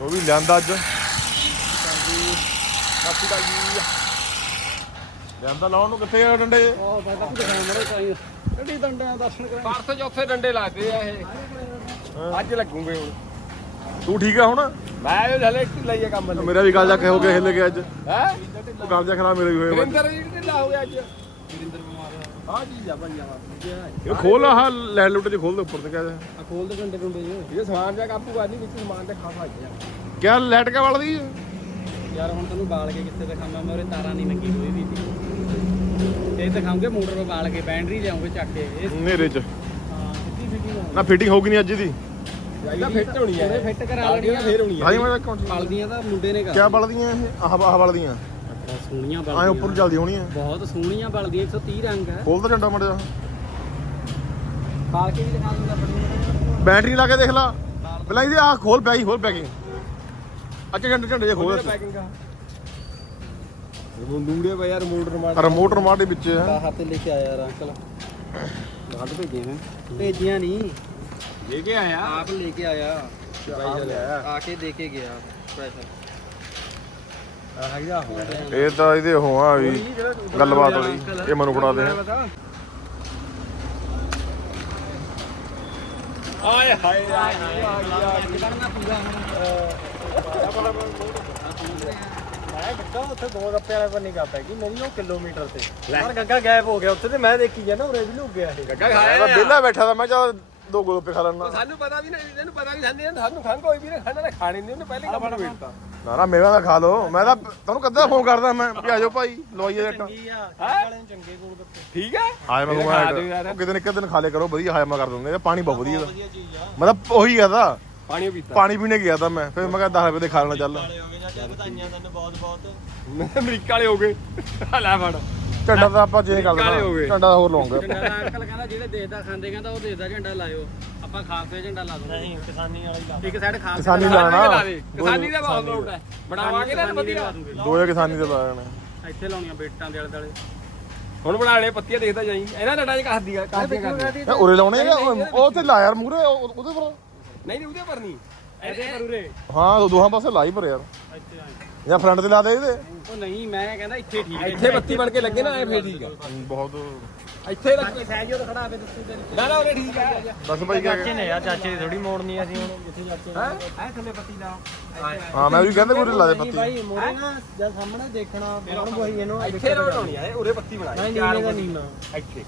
ਉਹ ਵੀ ਲਿਆਂਦਾ ਅੱਜ। ਕਾਪੀ ਦਾ ਜੀ ਲਿਆਂਦਾ ਲਾਉਣ ਨੂੰ ਕਿੱਥੇ ਆ ਡੰਡੇ? ਉਹ ਮੈਂ ਤਾਂ ਦਿਖਾਉਂ ਮੜੇ ਚਾਹੀਦਾ ਕਿਹੜੀ ਦੰਡਾਂ ਦਰਸ਼ਨ ਕਰਾਂ ਪਰਸੋਂ ਚੌਥੇ ਡੰਡੇ ਲੱਗਦੇ ਆ ਇਹ। ਅੱਜ ਲੱਗੂਗੇ ਹੁਣ। ਤੂੰ ਠੀਕ ਆ ਹੁਣ? ਮੈਂ ਇਹ ਹਲੇ ਢਿੱਲਾ ਹੀ ਆ ਕੰਮ ਮੇਰਾ ਵੀ ਗਲ ਜਾ ਕੇ ਹੋ ਗਿਆ ਹਿੱਲ ਗਿਆ ਅੱਜ। ਹੈ? ਉਹ ਗਲ ਜਾ ਖਰਾਬ ਮੇਰੇ ਵੀ ਹੋਏ। ਵਰਿੰਦਰ ਜੀ ਢਿੱਲਾ ਹੋ ਗਿਆ ਅੱਜ। ਵਰਿੰਦਰ ਬਿਮਾਰ ਹਾਂ ਜੀ ਜਾ ਭਾਈ ਆ ਇਹ ਖੋਲ ਆਹ ਲੈਂਡ ਲੁੱਟ ਚ ਖੋਲ ਦੇ ਉੱਪਰ ਤੇ ਕਿਆ ਆ ਖੋਲ ਦੇ ਘੰਟੇ ਘੰਟੇ ਜੀ। ਇਹ ਸਮਾਨ ਜਾ ਕਾਪੂ ਕਰਨੀ ਵਿੱਚ ਸਮਾਨ ਤੇ ਖਾ ਖਾ ਗਿਆ ਕਿਆ ਲੈਟ ਕਾ ਵਲਦੀ ਯਾਰ ਹੁਣ ਤੈਨੂੰ ਬਾਲ ਕੇ ਕਿੱਥੇ ਦਿਖਾਵਾਂ ਮੈਂ ਉਹਰੇ ਤਾਰਾਂ ਨਹੀਂ ਲੱਗੀ ਹੋਈ ਵੀ ਸੀ। ਇਹ ਦਿਖਾਉਂਗੇ ਮੋਟਰ 'ਤੇ ਬਾਲ ਕੇ ਬੈਟਰੀ ਲਿਆਉਂਗੇ ਚੱਕ ਕੇ। ਇਹ ਨੇਰੇ ਚ। ਹਾਂ ਸਿੱਧੀ ਫਿਟਿੰਗ ਨਾ ਫਿਟਿੰਗ ਹੋਊਗੀ ਨਹੀਂ ਅੱਜ ਦੀ। ਇਹਦਾ ਫਿੱਟ ਹੋਣੀ ਹੈ ਫਿੱਟ ਕਰਾ ਲੈਣੀਆਂ। ਫੇਰ ਹੋਣੀ ਹੈ ਹਾਂਜੀ ਮੈਂ ਕੌਣ ਬਲਦੀਆਂ ਤਾਂ ਮੁੰਡੇ ਨੇ ਕਰ ਕਿਆ ਬਲਦੀਆਂ ਇਹ? ਆਹ ਆਹ ਬਲਦੀਆਂ ਸੋਹਣੀਆਂ ਆਏ ਬਲਦੀਆਂ ਉੱਪਰ ਨੂੰ ਚੱਲਦੀ ਹੋਣੀ ਆ। ਬਹੁਤ ਸੋਹਣੀਆਂ ਬਲਦੀਆਂ 130 ਰੰਗ ਹੈ। ਖੋਲ ਤਾਂ ਝੰਡਾ ਮੜ ਜਾ ਬਾਲ ਕੇ ਵੀ ਦਿਖਾ ਦਿੰਦਾ ਬੜੀ ਬੈਟਰੀ ਲਾ ਕੇ ਦੇਖ ਲਾ। ਬਲਾਈ ਦੇ ਆਹ ਖੋਲ ਪਿਆ ਖੋਲ ਪੈਕਿੰਗ ਅੱਛਾ ਝੰਡੇ ਝੰਡੇ ਜੇ ਖੋਲ ਪੈਕਿੰਗ ਆ। ਮੂੰਡੇ ਪਏ ਯਾਰ ਰਿਮੋਟ ਰਿਮਾਟ ਰਿਮੋਟ ਰਿਮਾਟ ਦੇ ਵਿੱਚ ਹੈ ਬਾਹਰ ਤੇ ਲੈ ਕੇ ਆਇਆ ਯਾਰ ਅੰਕਲ। ਬਾਹਰ ਭੇਜੇ ਮੈਂ ਭੇਜੀਆਂ ਨਹੀਂ ਲੈ ਕੇ ਆਇਆ। ਆਪ ਲੈ ਕੇ ਆਇਆ। ਆ ਕੇ ਦੇ ਕੇ ਗਿਆ। ਆ ਹੋ ਇਹ ਤਾਂ ਇਹਦੇ ਉਹ ਆ ਵੀ ਗੱਲਬਾਤ ਵਾਲੀ ਇਹ ਮੈਨੂੰ ਫੜਾ ਦੇ। ਆਏ ਹਾਏ ਮੈਂ ਗੱਗਾ ਉੱਥੇ ਦੋ ਗੱਪੇ ਵਾਲੇ ਪਰ ਨਹੀਂ ਮੇਰੀ ਉਹ ਕਿਲੋਮੀਟਰ ਤੇ। ਪਰ ਗੱਗਾ ਗਾਇਬ ਹੋ ਗਿਆ ਉੱਥੇ ਤੇ ਮੈਂ ਦੇਖੀ ਜਾ ਨਾ ਉਰੇ ਵੀ ਲੁਕ ਗਿਆ ਇਹ। ਗੱਗਾ ਮੈਂ ਤਾਂ ਵਿਹਲਾ ਬੈਠਾ ਤਾਂ ਮੈਂ ਚਾ ਦੋ ਗੋਲਪੇ ਖਾ ਲੈਣਾ ਸਾਨੂੰ ਪਤਾ ਵੀ ਨਹੀਂ ਇਹਨੂੰ ਪਤਾ ਵੀ ਸਾਨੂੰ ਸਾਨੂੰ ਖੰਗ ਹੋਈ ਵੀ ਨਾ ਖਾਣਾ ਨਾ ਖਾਣੇ ਨਹੀਂ ਉਹਨੇ ਪਹਿਲੇ ਕੰਮ ਵੇਟਤਾ ਨਾ ਨਾ ਮੇਰਾ ਤਾਂ ਖਾ ਲਓ। ਮੈਂ ਤਾਂ ਤੁਹਾਨੂੰ ਕਦੋਂ ਫੋਨ ਕਰਦਾ ਮੈਂ ਵੀ ਆ ਜਾਓ ਭਾਈ ਲਵਾਈਏ ਜੱਟਾਂ। ਚੰਗੀ ਆ ਵਾਲੇ ਨੂੰ ਚੰਗੇ ਗੋਲ ਗੱਪੇ ਠੀਕ ਹੈ ਹਾਏ ਮੈਂ ਖਾ ਦਿਓ ਯਾਰ। ਉਹ ਕਿਤੇ ਨਾ ਕਿਤੇ ਦਿਨ ਖਾ ਲਿਆ ਕਰੋ ਵਧੀਆ ਹਾਏ ਮੈਂ ਕਰ ਦੂੰਗਾ। ਇਹ ਪਾਣੀ ਬਹੁਤ ਵਧੀਆ ਦਾ ਵਧੀਆ ਚੀਜ਼ ਆ। ਮੈਂ ਤਾਂ ਉਹੀ ਗਿਆ ਤਾਂ। ਪਾਣੀ ਪੀਤਾ। ਪਾਣੀ ਪੀਣੇ ਗਿਆ ਤਾਂ ਮੈਂ। ਫਿਰ ਮੈਂ ਕਿਹਾ 10 ਰੁਪਏ ਦੇ ਖਾ ਲੈਣਾ ਚੱਲ। ਹੋਗੇ ਚਾਚਾ ਵਧਾਈਆਂ ਤੈਨੂੰ ਬਹੁਤ ਬਹੁਤ ਮੈਂ ਅਮਰੀਕਾ ਵਾਲੇ ਹੋ ਗਏ। ਲੈ ਫੜ। ਝੰਡਾ ਤਾਂ ਆਪਾਂ ਜੇ ਕਰ ਕਾਲੇ ਹੋ ਗਏ। ਝੰਡਾ ਹੋਰ ਲਾਉਂਗਾ ਅੰਕਲ ਕਹਿੰਦਾ ਜਿਹੜੇ ਦੇਦਾ ਖਾਂਦੇ ਕਹਿੰਦਾ ਉਹ ਦੇਦਾ ਝੰਡਾ ਲਾਇਓ। ਆਪਾਂ ਖਾ ਕੇ ਝੰਡਾ ਲਾ ਦੋ ਨਹੀਂ ਕਿਸਾਨੀ ਵਾਲੀ ਲਾ ਇੱਕ ਸਾਈਡ ਖਾ ਕੇ ਕਿਸਾਨੀ ਲਾ ਲਾਣਾ। ਕਿਸਾਨੀ ਲਾ ਦੇ ਕਿਸਾਨੀ ਦਾ ਬਹੁਤ ਲੋਟ ਹੈ। ਬਣਾਵਾਂਗੇ ਨਾ ਵਧੀਆ। ਦੋ ਜਾਂ ਕਿਸਾਨੀ ਦੇ ਲਾ ਜਾਣਾ ਇੱਥੇ ਲਾਉਣੀਆਂ ਬੇਟਾਂ ਦੇ ਆਲੇ ਦੁਆਲੇ। ਹੁਣ ਬਣਾ ਲੈ ਪੱਤੀਆਂ ਦੇਖਦਾ ਜਾਈ। ਇਹਨਾਂ ਨਟਾਂ 'ਚ ਕੱਸਦੀ ਆ ਕੱਸਦੀ ਕਰਦੀ ਇਹ ਉਰੇ ਲਾਉਣੇ ਆ ਉਹ ਤੇ ਲਾ ਯਾਰ ਮੂਰੇ ਉਹਦੇ ਪਰ। ਨਹੀਂ ਨਹੀਂ ਉਹਦੇ ਪਰ ਨਹੀਂ। ਇਹਦੇ ਕਰੂਰੇ ਹਾਂ ਦੋ- ਦੋਹਾਂ ਪਾਸੇ ਲਾਈ ਪਰ ਯਾਰ। ਇੱਥੇ ਆਏ। ਜਾਂ ਫਰੰਟ ਤੇ ਲਾ ਦੇ ਇਹਦੇ? ਉਹ ਨਹੀਂ ਮੈਂ ਕਹਿੰਦਾ ਇੱਥੇ ਠੀਕ ਹੈ। ਇੱਥੇ ਬੱਤੀ ਬਣ ਕੇ ਲੱਗੇ ਨਾ ਇਹ ਫੇਰ ਠੀਕ ਆ ਬਹੁਤ ਇੱਥੇ ਲੱਗ ਸਹਿਜੋ ਖੜਾ ਹੋਵੇ ਦੱਸੂ ਤੇ ਨਾ ਨਾ ਉਹਨੇ ਠੀਕ ਆ ਬਸ ਭਾਈ ਕਿਆ ਕਹਿ- ਨੇ ਯਾਰ ਚਾਚੇ ਦੀ ਥੋੜੀ ਮੋੜਨੀ ਅਸੀਂ ਹੁਣ। ਜਿੱਥੇ ਚਾਚੇ ਹੈ? ਐ ਥੱਲੇ ਪੱਤੀ ਲਾ ਹਾਂ ਮੈਂ ਵੀ ਕਹਿੰਦਾ ਕੋਈ ਲਾ ਦੇ ਪੱਤੀ ਭਾਈ ਮੋੜੇ ਨਾ ਜਦ ਸਾਹਮਣੇ ਦੇਖਣਾ ਬਾਹਰ ਕੋਈ ਇਹਨੂੰ ਇੱਥੇ ਰੋਡ ਹੋਣੀ ਆ ਇਹ ਉਰੇ ਬੱਤੀ ਬਣਾਈ। ਨਹੀਂ ਚਾਰ ਬੱਤੀ। ਨੀਵਾਂ। ਇੱਥੇ।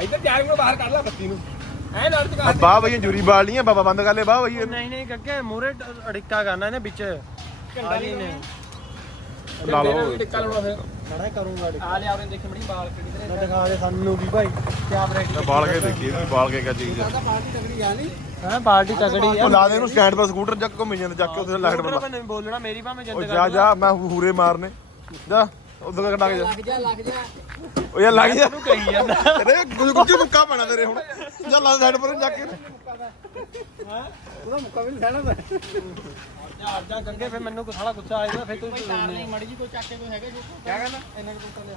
ਇੱਧਰ ਚਾਰ ਨੂੰ ਬਾਹਰ ਕੱਢ ਲੈ ਬੱਤੀ ਨੂੰ। ਐ ਲੜ ਆ ਬਾਹ ਭਈਆ ਜੂਰੀ ਬਾਲ ਨਹੀਂ ਆ ਬਾਬਾ ਬੰਦ ਕਰ ਲੈ ਬਾਹ ਭਈਆ ਨਹੀਂ ਨਹੀਂ ਗੱਗੇ ਮੋਰੇ ਅੜਿੱਕਾ ਕਰਨਾ ਇਹਨੇ ਵਿੱਚ। ਆਲੀ ਨੇ ਲਾ ਲਓ। ਟਿੱਕਾ ਲਾਉਣਾ ਫਿਰ। ਖੜਾ ਕਰੂੰਗਾ ਆ ਲਿਆ ਉਹਨੇ ਦੇਖੀ ਬੜੀ ਬਾਲ ਕਿਹੜੀ ਤਰ੍ਹਾਂ ਦਿਖਾ ਦੇ ਸਾਨੂੰ ਵੀ ਭਾਈ। ਕੀ ਵੈਰਾਈਟੀ ਬਾਲ ਕੇ ਦੇਖੀ ਇਹਦੀ ਬਾਲ ਕੇ ਕਿਆ ਚੀਜ਼ ਆ। ਪਾਰਟੀ ਤਗੜੀ ਆ ਨਹੀਂ ਹਾਂ ਪਾਰਟੀ ਤਗੜੀ ਉਹ ਲਾ ਦੇ ਇਹਨੂੰ ਸਟੈਂਡ ਪਰ ਸਕੂਟਰ ਚੱਕ ਘੁੰਮੀ ਜਾਂਦਾ ਚੱਕ ਕੇ ਉੱਥੇ ਲਾਈਟ ਪਰ ਨਹੀਂ ਬੋਲਣਾ ਮੇਰੀ ਭਾਵੇਂ ਉਹ ਜਾ ਜਾ ਮੈਂ ਹੂਰੇ ਮਾਰਨੇ। ਜਾ ਉਧਰ ਕਟਾ ਕੇ ਜਾ। ਲੱਗ ਜਾ ਲੱਗ ਜਾ। ਉਹ ਯਾਰ ਲੱਗ ਜਾ। ਤੂੰ ਕਹੀ ਜਾਂਦਾ। ਤੇਰੇ ਗੁੱਜ ਗੁੱਜ ਮੁੱਕਾ ਪੈਣਾ ਤੇਰੇ ਹੁਣ। ਜਾ ਲਾ ਸਾਈਡ ਪਰ ਜਾ ਕੇ। ਉਹਦਾ ਮੁੱਕਾ ਵੀ ਲੈਣਾ ਮੈਂ। ਜਾ ਜਾ ਗੰਗੇ ਫਿਰ ਮੈਨੂੰ ਸਾਲਾ ਗੁੱਸਾ ਆ ਜਾਂਦਾ ਫਿਰ ਤੂੰ ਤਾਰ ਨਹੀਂ ਮੜੀ ਜੀ ਕੋਈ ਚੱਕੇ ਕੋਈ ਹੈਗਾ ਜੋ? ਕੀ ਕਹਿੰਦਾ? ਇਹਨਾਂ ਨੂੰ ਕੋਈ ਲਿਆ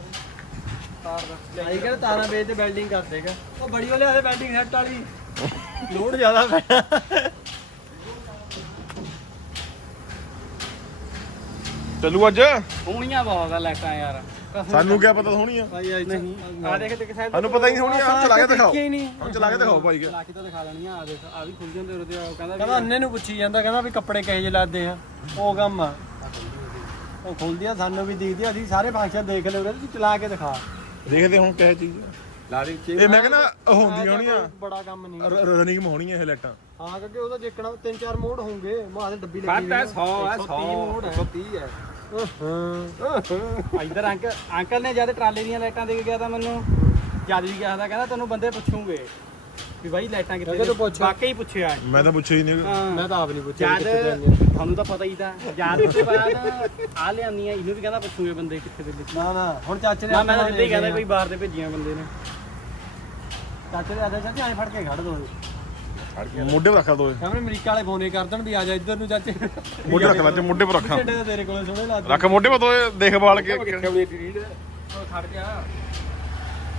ਤਾਰ ਦਾ। ਆਈ ਕਹਿੰਦਾ ਤਾਰਾਂ ਵੇਚ ਤੇ ਬਿਲਡਿੰਗ ਕਰ ਦੇਗਾ। ਉਹ ਬੜੀ ਵਾਲੇ ਆਦੇ ਬਿਲਡਿੰਗ ਸੈੱਟ ਵਾਲੀ। ਲੋਡ ਜ਼ਿਆਦਾ ਪੈਣਾ। ਚੱਲੂ ਅੱਜ? ਸੋਹਣੀਆਂ ਬਹੁਤ ਆ ਲਾਈਟਾਂ ਯਾਰ। ਸਾਨੂੰ ਕਿਆ ਪਤਾ ਸੋਹਣੀ ਆ। ਭਾਈ ਨਹੀਂ। ਆ ਦੇਖ ਤੇ ਕਿਸਾਨ ਸਾਨੂੰ ਪਤਾ ਹੀ ਨਹੀਂ ਸੋਹਣੀ ਆ ਚਲਾ ਕੇ ਦਿਖਾਓ। ਹੁਣ ਚਲਾ ਕੇ ਦਿਖਾਓ ਭਾਈ। ਲਾ ਕੇ ਤਾਂ ਦਿਖਾ ਲੈਣੀਆਂ ਆ ਦੇਖ ਆ ਵੀ ਖੁੱਲ ਜਾਂਦੇ ਉਹਦੇ ਉਹ ਕਹਿੰਦਾ ਕਹਿੰਦਾ ਅੰਨੇ ਨੂੰ ਪੁੱਛੀ ਜਾਂਦਾ ਕਹਿੰਦਾ ਵੀ ਕੱਪੜੇ ਕਹੇ ਜਿਹੇ ਲੱਗਦੇ ਆ ਉਹ ਕੰਮ ਆ। ਉਹ ਖੁੱਲਦੀਆਂ ਸਾਨੂੰ ਵੀ ਦਿਖਦੀ ਅਸੀਂ ਸਾਰੇ ਫੰਕਸ਼ਨ ਦੇਖ ਲਏ ਉਹਦੇ ਤੂੰ ਚਲਾ ਕੇ ਦਿਖਾ। ਦੇਖਦੇ ਹੁਣ ਕਿਹੋ ਚੀਜ਼ ਆ। ਲਾ ਦੇ ਇਹ ਮੈਂ ਕਹਿੰਦਾ ਹੁੰਦੀ ਹੋਣੀ ਆ ਬੜਾ ਕੰਮ ਨਹੀਂ। ਰਨਿੰਗ ਹੋਣੀਆਂ ਇਹ ਲਾਈਟਾਂ। ਹਾਂ ਕਿਉਂਕਿ ਉਹਦਾ ਦੇਖਣਾ ਤਿੰਨ ਚਾਰ ਮੋਡ ਹੋਣਗੇ ਮਾਂ ਦੇ ਡੱਬੀ ਬਾਤ ਹੈ 100 ਹੈ 100 ਮੋਡ ਹੈ। 130 ਹੈ ਹਾਂ। ਇੱਧਰ ਅੰਕਲ ਅੰਕਲ ਨੇ ਜਦ ਟਰਾਲੇ ਦੀਆਂ ਲਾਈਟਾਂ ਦੇ ਕੇ ਗਿਆ ਤਾਂ ਮੈਨੂੰ ਜਦ ਵੀ ਗਿਆ ਤਾਂ ਕਹਿੰਦਾ ਤੈਨੂੰ ਬੰਦੇ ਪੁੱਛੂਗੇ ਵੀ ਬਾਈ ਲਾਈਟਾਂ ਕਿੱਥੇ ਨੇ? ਵਾਕਈ ਪੁੱਛਿਆ ਮੈਂ ਤਾਂ ਪੁੱਛਿਆ ਹੀ ਨਹੀਂ। ਮੈਂ ਤਾਂ ਆਪ ਨਹੀਂ ਪੁੱਛਿਆ ਜਦ ਤੁਹਾਨੂੰ ਤਾਂ ਪਤਾ ਹੀ ਤਾਂ ਜਦ ਉਸ ਤੋਂ ਬਾਅਦ ਆ ਲਿਆਂਦੀਆਂ ਇਹਨੂੰ ਵੀ ਕਹਿੰਦਾ ਪੁੱਛੂਗੇ ਬੰਦੇ ਕਿੱਥੇ ਦੇ ਨਾ ਨਾ ਹੁਣ ਚਾਚੇ ਨੇ ਮੈਂ ਤਾਂ ਸਿੱਧੇ ਹੀ ਕਹਿੰਦਾ ਕੋਈ ਬਾਹਰ ਤੇ ਭੇਜੀਆਂ ਬੰਦੇ ਨੇ। ਚਾਚੇ ਦੇ ਆਦੇ ਚਾਚੇ ਐਂ ਫੜ ਕੇ ਖੜ ਦੋ। ਮੋਢੇ 'ਤੇ ਰੱਖ ਦੋ ਕਹਿੰਦੇ ਅਮਰੀਕਾ ਵਾਲੇ ਫੋਨੇ ਕਰ ਦੇਣ ਵੀ ਆ ਜਾ ਇੱਧਰ ਨੂੰ ਚਾਚੇ। ਮੋਢੇ ਰੱਖ ਲੈ ਮੋਢੇ 'ਤੇ ਰੱਖਾਂ। ਤਾਂ ਤੇਰੇ ਕੋਲੇ ਸੋਹਣੇ ਲੱਗਦੇ। ਰੱਖ ਮੋਢੇ 'ਤੇ ਦੋਏ ਦੇਖ ਬਾਲ ਕੇ। ਖੜ ਜਾ।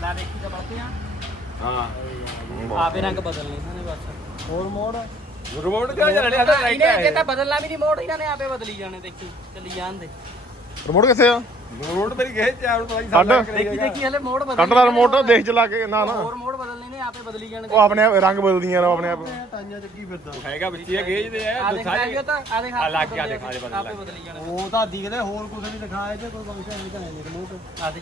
ਲੈ ਦੇਖੀ ਤਾਂ ਬਾਤੇ ਆ। ਹਾਂ। ਆਪੇ ਰੰਗ ਬਦਲਨੇ ਇਹਨਾਂ ਨੇ ਬਸ। ਹੋਰ ਮੋੜ? ਰਿਮੋਟ ਕਿਉਂ ਚੱਲਣੇ ਸਾਡਾ ਇਹਨੇ ਰਾਈਟ ਜੇ ਤਾਂ ਬਦਲਣਾ ਵੀ ਨਹੀਂ ਮੋੜ ਇਹਨਾਂ ਨੇ ਆਪੇ ਬਦਲੀ ਜਾਣੇ ਦੇਖੀ ਚੱਲੀ ਜਾਣ ਦੇ। ਰਿਮੋਟ ਕਿੱਥੇ ਆ? ਰਿਮੋਟ ਮੇਰੀ ਗਏ ਚਾਰ ਪਤਾ ਨਹੀਂ ਕੱਢ। ਦੇਖੀ ਦੇਖੀ ਹਲੇ ਮੋੜ ਬਦਲ ਕੱਢ ਲਾ ਰਿਮੋਟ ਦੇਖ ਚਲਾ ਕੇ ਨਾ ਨਾ। ਹੋਰ ਮੋੜ ਬਦਲਨੇ ਨੇ ਆਪੇ ਬਦਲੀ ਜਾਣੇ ਉਹ ਆਪਣੇ ਆਪ ਰੰਗ ਬਦਲਦੀਆਂ ਨੇ ਆਪਣੇ ਆਪ। ਟਾਈਆਂ ਚੱਕੀ ਫਿਰਦਾ। ਹੈਗਾ ਬੱਚੇ ਗੇਜ ਦੇ ਆ ਆ ਦੇਖ ਆ ਗਿਆ ਤਾਂ ਆ ਦੇਖ ਆ ਲੱਗ ਗਿਆ, ਦੇਖ, ਆ ਦੇ। ਆਪੇ ਬਦਲੀ ਉਹ ਤਾਂ ਦਿਖਦੇ ਹੋਰ ਕੁਝ ਨਹੀਂ ਦਿਖਾਇਆ ਜੇ ਕੋਈ ਫੰਕਸ਼ਨ ਨਹੀਂ ਤਾਂ ਨਹੀਂ ਰਿਮੋਟ ਆ ਦੇ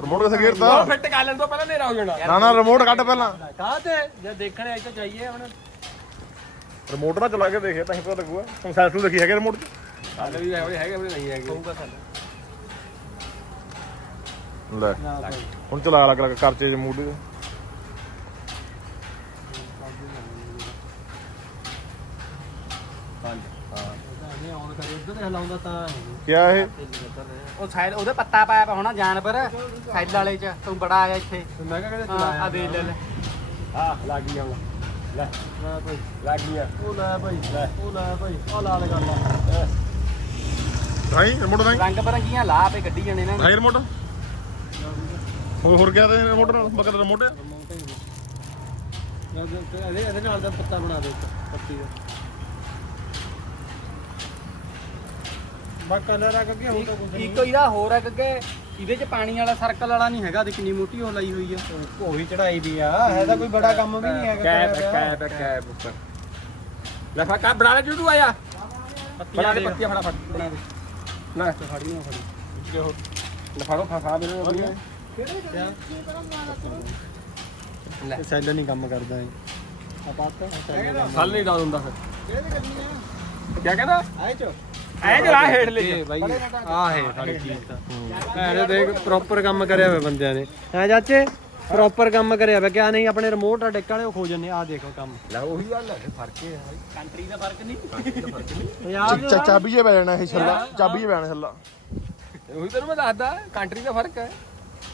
ਰਿਮੋਟ ਕਿੱਥੇ ਉਹ ਗੇਰਤਾ ਫਿੱਟ ਕਰ ਲੈਣ ਤੋਂ ਪਹਿਲਾਂ ਨੇਰਾ ਹੋ ਜਾਣਾ। ਨਾ ਨਾ ਰਿਮੋਟ ਕੱਢ ਪਹਿਲਾਂ। ਕਾਹ ਤੇ? ਜੇ ਦੇਖਣੇ ਆਈ ਤਾਂ ਚਾਹੀਏ ਹੁਣ। ਰਿਮੋਟ ਨਾਲ ਚਲਾ ਕੇ ਦੇਖਿਆ ਤਾਂ ਹੀ ਪਤਾ ਲੱਗੂਗਾ। ਹੁਣ ਸੈਲਫ ਨੂੰ ਦੇਖੀ ਹੈਗੇ ਰਿਮੋਟ 'ਚ? ਹਾਲੇ ਵੀ ਹੈਗੇ ਹੈਗੇ ਵੀ ਨਹੀਂ ਹੈਗੇ। ਹੋਊਗਾ ਸਾਡਾ। ਲੈ। ਹੁਣ ਚਲਾ ਲੱਗ ਲੱਗ ਕਰਚੇ ਚ ਮੂਡ ਨਹੀਂ ਆਨ ਕਰੇ ਉਧਰ ਤੇ ਹਲਾਉਂਦਾ ਤਾਂ ਕਿਆ ਇਹ? ਉਹ ਸਾਈਡ ਉਹਦੇ ਪੱਤਾ ਪਾਇਆ ਪਿਆ ਹੋਣਾ ਜਾਨਵਰ ਸਾਈਡ ਵਾਲੇ ਚ ਤੂੰ ਬੜਾ ਆਇਆ ਇੱਥੇ। ਮੈਂ ਕਿਹਾ ਕਿਹੜੇ ਹਾਂ ਚਲਾਇਆ ਆ ਦੇ ਲੈ ਲੈ। ਹਾਂ ਲੱਗ ਹੁਣ ਲੈ। ਲੈ ਭਾਈ। ਲੱਗ ਗਈਆਂ ਉਹ ਲੈ ਭਾਈ। ਉਹ ਲੈ ਭਾਈ। ਉਹ ਲਾਲ ਕਰ ਲਾ। ਭਾਈ ਰਿਮੋਟ ਦਾ ਰੰਗ ਬਰੰਗੀਆਂ ਲਾ ਆਪੇ ਗੱਡੀ ਜਾਣੇ ਨਾ। ਭਾਈ ਰਿਮੋਟ? ਹੋਰ ਹੋਰ ਕਿਆ ਤੇ ਰਿਮੋਟ ਨਾਲ? ਬਕਰ ਰਿਮੋਟ ਆ। ਇਹਦੇ ਇਹਦੇ ਨਾਲ ਦਾ ਪੱਤਾ ਬਣਾ ਦੇ ਪੱਤੀ ਦਾ। ਬਾ ਕਲਰ ਆ ਕਿ ਹੁਣ ਤਾਂ ਕੁਝ ਇੱਕ ਇਹਦਾ ਹੋਰ ਹੈ ਕਿ ਇਹਦੇ ਚ ਪਾਣੀ ਵਾਲਾ ਸਰਕਲ ਵਾਲਾ ਨਹੀਂ ਹੈਗਾ ਤੇ ਕਿੰਨੀ ਮੋਟੀ ਉਹ ਲਾਈ ਹੋਈ ਆ। ਉਹੀ ਚੜਾਈ ਵੀ ਆ ਹੈ ਤਾਂ ਕੋਈ ਬੜਾ ਕੰਮ ਵੀ ਨਹੀਂ ਹੈਗਾ ਕੈਪ ਕਰਿਆ ਪਿਆ। ਕੈਪ ਕੈਪ ਉੱਪਰ। ਲੈ ਫਾ ਕਾ ਬਣਾ ਲੈ ਜੂਦੂ ਆਇਆ। ਬਣਾ ਦੇ ਪੱਤੀਆਂ ਫਟਾਫਟ ਬਣਾ ਦੇ। ਲੈ। ਫੜੀ ਨਾ ਫੜੀ। ਲੈ ਫੜੋ ਫਸਾ ਮੇਰੇ ਨਾਲ ਲੈ। ਸੈੱਲ ਨਹੀਂ ਕੰਮ ਕਰਦਾ ਇਹ। ਆਪਾਤਾ ਸੈੱਲ ਫਲ ਨਹੀਂ ਡਾਉਨ ਹੁੰਦਾ ਫਿਰ। ਕੀ ਕਹਿੰਦਾ? ਆਏ ਚੋ। ਐ ਜਰਾ ਹੇਠ ਲੈ ਬਾਈ ਆ ਹੈ ਸਾਡੀ ਚੀਜ਼ ਤਾਂ। ਭੈਣੇ ਦੇਖ ਪ੍ਰੋਪਰ ਕੰਮ ਕਰਿਆ ਹੋਇਆ ਬੰਦਿਆਂ ਨੇ। ਹੈ ਚਾਚੇ? ਪ੍ਰੋਪਰ ਕੰਮ ਕਰਿਆ ਹੋਇਆ ਕਿਆ ਨਹੀਂ ਆਪਣੇ ਰਿਮੋਟ ਆ ਡਿੱਕ ਵਾਲੇ ਉਹ ਖੋ ਜੰਨੇ ਆ। ਦੇਖੋ ਕੰਮ। ਲੈ ਉਹੀ ਗੱਲ ਹੈ ਫ਼ਰਕ ਹੈ ਕੰਟਰੀ ਦਾ ਫ਼ਰਕ ਨਹੀਂ। ਪੰਜਾਬ ਚਾ ਚਾਬੀ ਜੇ ਪੈ ਜਾਣਾ ਇਹ ਛੱਲਾ ਚਾਬੀ ਜੇ ਪੈਣਾ ਛੱਲਾ। ਉਹੀ ਤੈਨੂੰ ਮੈਂ ਦੱਸਦਾ ਕੰਟਰੀ ਦਾ ਫ਼ਰਕ ਹੈ।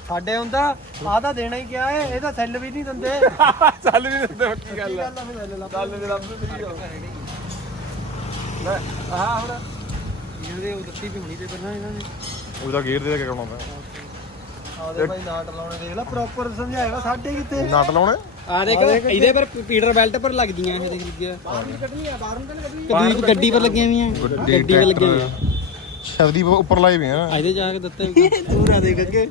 ਸਾਡੇ ਹੁੰਦਾ ਆ ਤਾਂ ਦੇਣਾ ਹੀ ਕਿਹਾ ਏ ਇਹ ਤਾਂ ਸੈੱਲ ਵੀ ਨਹੀਂ ਦਿੰਦੇ। ਚੱਲ ਵੀ ਦਿੰਦੇ ਪੱਕੀ ਗੱਲ ਹੈ। ਗੱਲ ਆ ਸੈੱਲ ਦੇ? ਰੱਬ ਦੀ ਲੈ ਆਹ ਹੁਣ ਇਹਦੇ ਉਹ ਦੱਸੀ ਵੀ ਹੋਣੀ ਤੇ ਪਹਿਲਾਂ ਇਹਨਾਂ ਨੇ। ਉਹਦਾ ਗੇਅਰ ਦੇ ਕੇ ਕਰਨਾ ਹੁੰਦਾ ਆਦੇ ਭਾਈ ਨਾਟ ਲਾਉਣੇ ਦੇਖ ਲੈ ਪ੍ਰੋਪਰ ਸਮਝਾਏਗਾ ਸਾਡੇ ਕਿੱਥੇ? ਨਟ ਲਾਉਣੇ? ਆ ਦੇਖ ਇਹਦੇ ਪਰ ਪੀਟਰ ਬੈਲਟ ਪਰ ਲੱਗਦੀਆਂ ਇਹ ਦੇਖ ਲੱਗਿਆ ਕੱਢਣੀ ਆ ਬਾਹਰੋਂ ਤਾਂ ਕੱਢਣੀ। ਗੱਡੀ ਗੱਡੀ ਪਰ ਲੱਗੀਆਂ ਵੀਆਂ ਗੱਡੀ ਪਰ ਲੱਗੀਆਂ ਵੀਆਂ ਸ਼ਬਦੀ ਉੱਪਰ ਲਾਏ ਵੀ ਆ। ਇਹਦੇ ਜਾ ਕੇ ਦਿੱਤੇ ਪੂਰਾ ਦੇਖ ਅੱਗੇ।